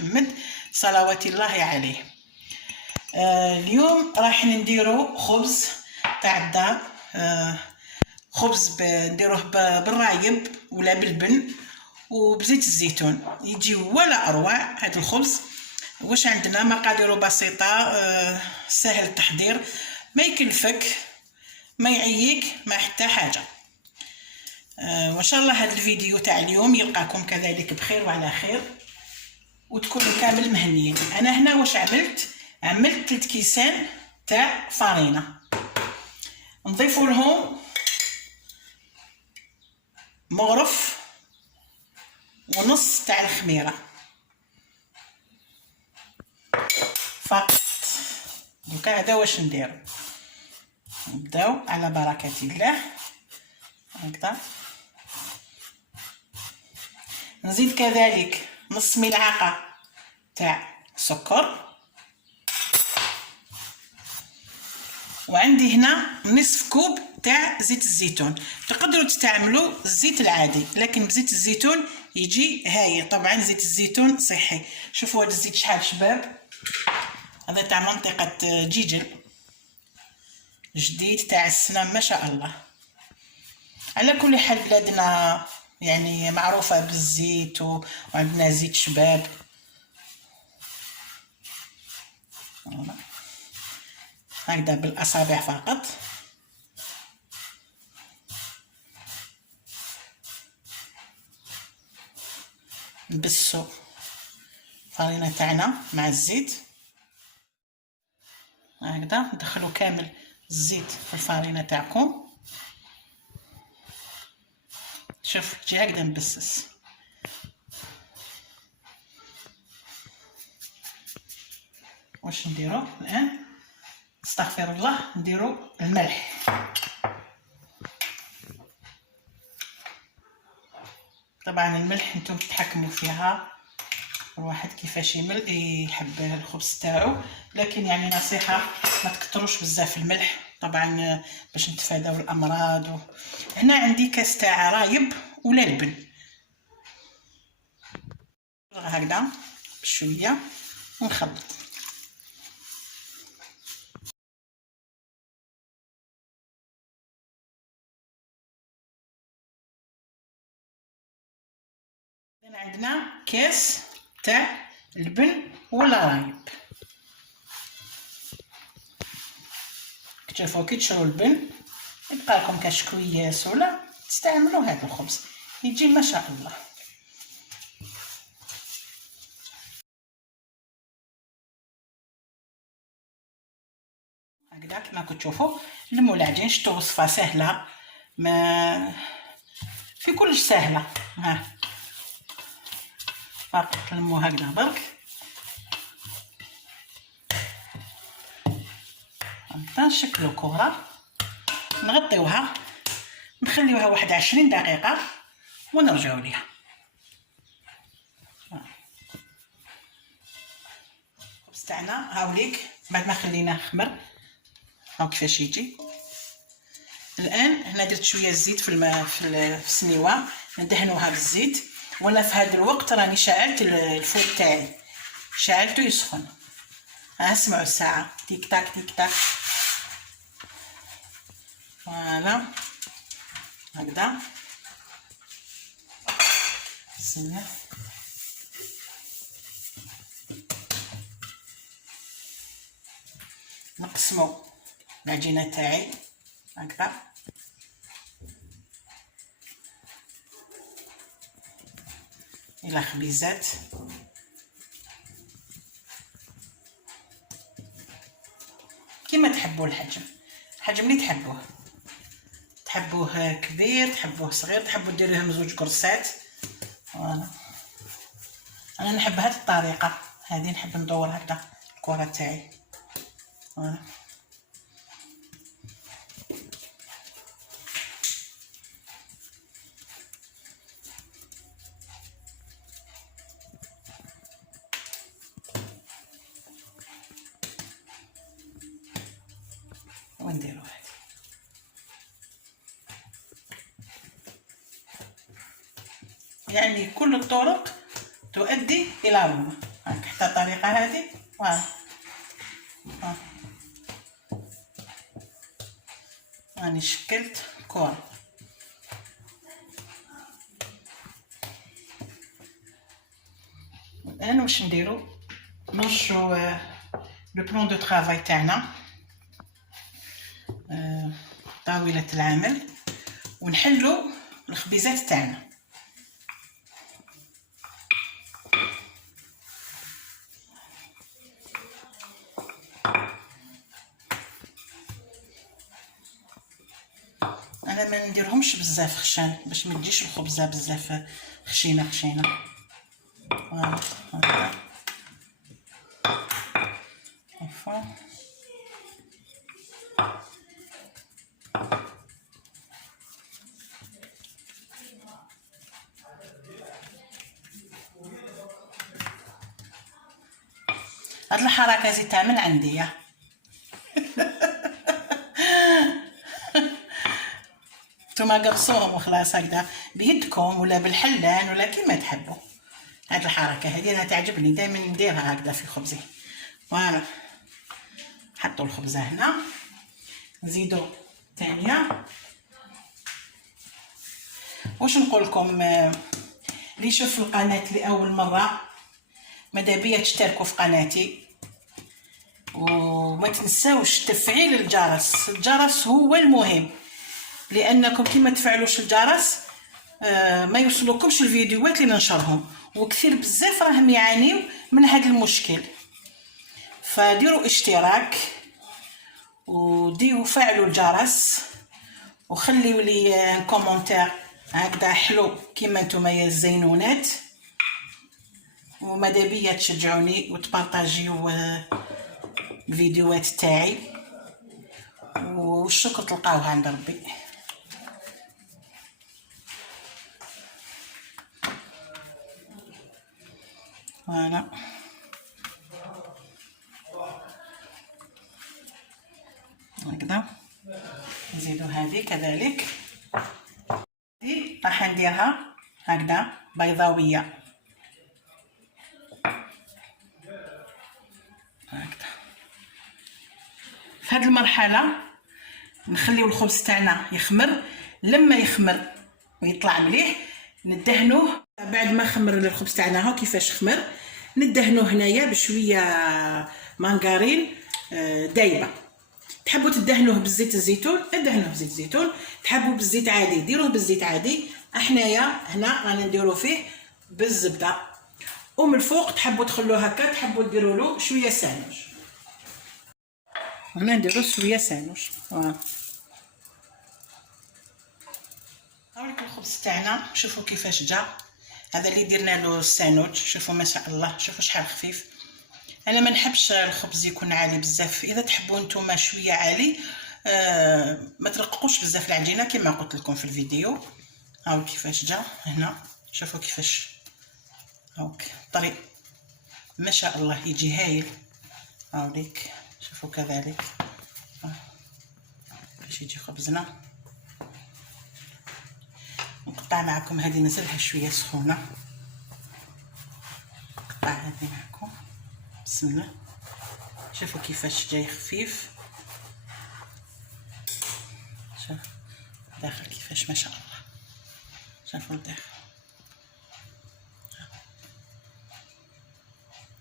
محمد صلوات الله عليه. اليوم راح نديرو خبز تاع الدار. خبز نديروه بالرايب ولا بالبن وبزيت الزيتون، يجي ولا اروع هذا الخبز. واش عندنا؟ مقاديره بسيطه، سهل التحضير، ما يكلفك، ما يعييك، ما حتى حاجه. وان شاء الله هذا الفيديو تاع اليوم يلقاكم كذلك بخير وعلى خير وتكونوا كامل مهنيين. انا هنا واش عملت 3 كيسان تاع فارينه، نضيفوا لهم مغرف ونص تاع الخميره فقط. دوكا هذا واش نديرو، نبداو على بركه الله هكذا. نزيد كذلك نص ملعقه تاع سكر، وعندي هنا نصف كوب تاع زيت الزيتون. تقدروا تستعملوا الزيت العادي، لكن بزيت الزيتون يجي هايل. طبعا زيت الزيتون صحي. شوفوا هذا الزيت شحال شباب، هذا تاع منطقه جيجل، جديد تاع السنه ما شاء الله. على كل حال بلادنا يعني معروفه بالزيت وعندنا زيت شباب. هكذا بالاصابع فقط. نبسو الفرينه تاعنا مع الزيت هكذا. ندخلوا كامل الزيت في الفرينه تاعكم. شوف تجي هكذا نبسس. واش نديرو الان؟ استغفر الله، نديرو الملح. طبعا الملح نتوما تتحكموا فيها، الواحد كيفاش يحب الخبز تاعو، لكن يعني نصيحه ما تكتروش بزاف الملح طبعا باش نتفاداو الامراض. هنا عندي كاس تاع رايب ولا لبن هكذا بشويه ونخلط. عندنا كاس تاع البن ولا رايب. كتشوفوا كي تشرو البن يبقى لكم كشكوياس ولا تستعملوا هذا الخبز يجي ما شاء الله. هكذا كما كتشوفوا الملاعجين. شتو وصفه سهله، ما في كلش سهله. ها فقط نلمو هكذا برك هكذا، نشكلو كره، نغطيوها، نخليوها واحد 20 دقيقه ونرجعو ليها. الخبز تاعنا هاوليك بعد ما خليناه خمر، هاو كيفاش يجي. الان هنا درت شويه الزيت في السنيوه، ندهنوها بالزيت. وانا في هذا الوقت راني شعلت الفور تاعي، شعلته يسخن. ها اسمعوا الساعه تيك تاك تيك تاك. فوالا هكذا. بسم نقسمو العجينه تاعي هكذا. الى خبيزات كيما تحبوا الحجم اللي تحبوه كبير، تحبوه صغير، تحبوا ديروهم زوج كرسات. فوالا انا نحب هذه الطريقه هذه، نحب ندور هكذا الكره تاعي. فوالا ونديرو هذه. يعني كل الطرق تؤدي الى روما. هاك حتى الطريقه هذه فوالا. راني شكلت كور. الان واش نديرو؟ نرشو لو بلون دو طرافاي تاعنا، طاولة العمل، ونحلو الخبيزات تاعنا. انا ما نديرهمش بزاف خشان باش ما تجيش الخبزه بزاف خشينه. فوالا هاد الحركه زي تعمل عندي يا نتوما قرصوهم وخلاص هكذا بيدكم ولا بالحلان ولا كيما تحبوا. هاد الحركه هذه انا تعجبني دائما نديرها هكذا في خبزي. فوالا حطوا الخبزه هنا، نزيدوا ثانيه. واش نقول لكم اللي يشوف القناه لاول مره ماذا بيا تشتركوا في قناتي، وما تنساوش تفعيل الجرس. الجرس هو المهم، لانكم كي ما تفعلوش الجرس ما يوصلوكمش الفيديوهات اللي ننشرهم، وكثير بزاف راهم يعانيو من هذا المشكل. فديروا اشتراك وديروا فعلوا الجرس وخليوا لي كومونتير هكذا حلو كيما نتوما يا الزينونات، وماذا بيا تشجعوني وتبارطاجيو الفيديوهات تاعي، والشكر تلقاوه عند ربي. فوالا هكذا نزيدو هذه كذلك. هذه راح نديرها هكذا بيضاويه هكذا. في هذه المرحله نخليو الخبز تاعنا يخمر. لما يخمر ويطلع مليح ندهنوه. بعد ما خمر الخبز تاعنا هاو كيفاش خمر، ندهنوه هنايا بشويه مانغارين دايبه. تحبوا تدهنوه بالزيت الزيتون ادهنوه بزيت الزيتون، تحبوا بالزيت عادي ديروه بالزيت عادي. احنايا هنا رانا نديرو فيه بالزبده، ومن الفوق تحبوا تخلوه هكا، تحبوا ديروا له شويه سانوج. هنا نديرو شويه سانوج. فوالا هاوليك الخبز تاعنا، شوفوا كيفاش جا. هذا اللي درنا له السانوج، شوفوا ما شاء الله، شوفوا شحال خفيف. انا ما نحبش الخبز يكون عالي بزاف، اذا تحبوا نتوما شويه عالي ما ترققوش بزاف العجينه كما قلت لكم في الفيديو. هاو كيفاش جا هنا، شوفوا كيفاش هاوك طري ما شاء الله يجي هايل. هاوليك شوفوا كذلك كيفاش يجي خبزنا. نقطع معكم هذه، نزلها شويه سخونه. نقطع هذه معكم بسم الله. شوفوا كيفاش جاي خفيف، شوف داخل كيفاش ما شاء الله. شوفوا الداخل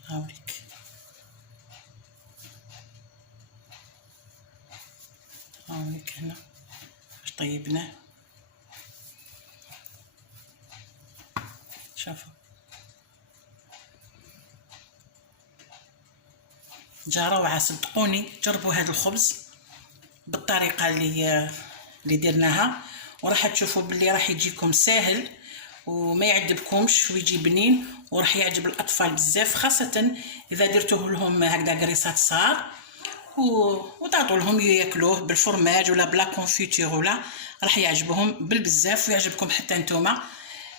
هاوليك. هاوليك هنا واش طيبناه. شوفوا جا روعه. صدقوني جربوا هذا الخبز بالطريقه اللي درناها، وراح تشوفوا باللي راح يجيكم ساهل وما يعذبكمش ويجي بنين، وراح يعجب الاطفال بزاف، خاصه اذا درتوه لهم هكذا قريصات صغار وتعطوا لهم ياكلوه بالفرماج ولا بلا كونفيتور، ولا راح يعجبهم بالبزاف ويعجبكم حتى نتوما.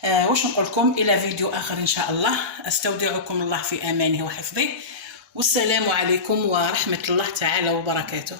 واش نقول لكم، الى فيديو اخر ان شاء الله. استودعكم الله في امانه وحفظه، والسلام عليكم ورحمه الله تعالى وبركاته.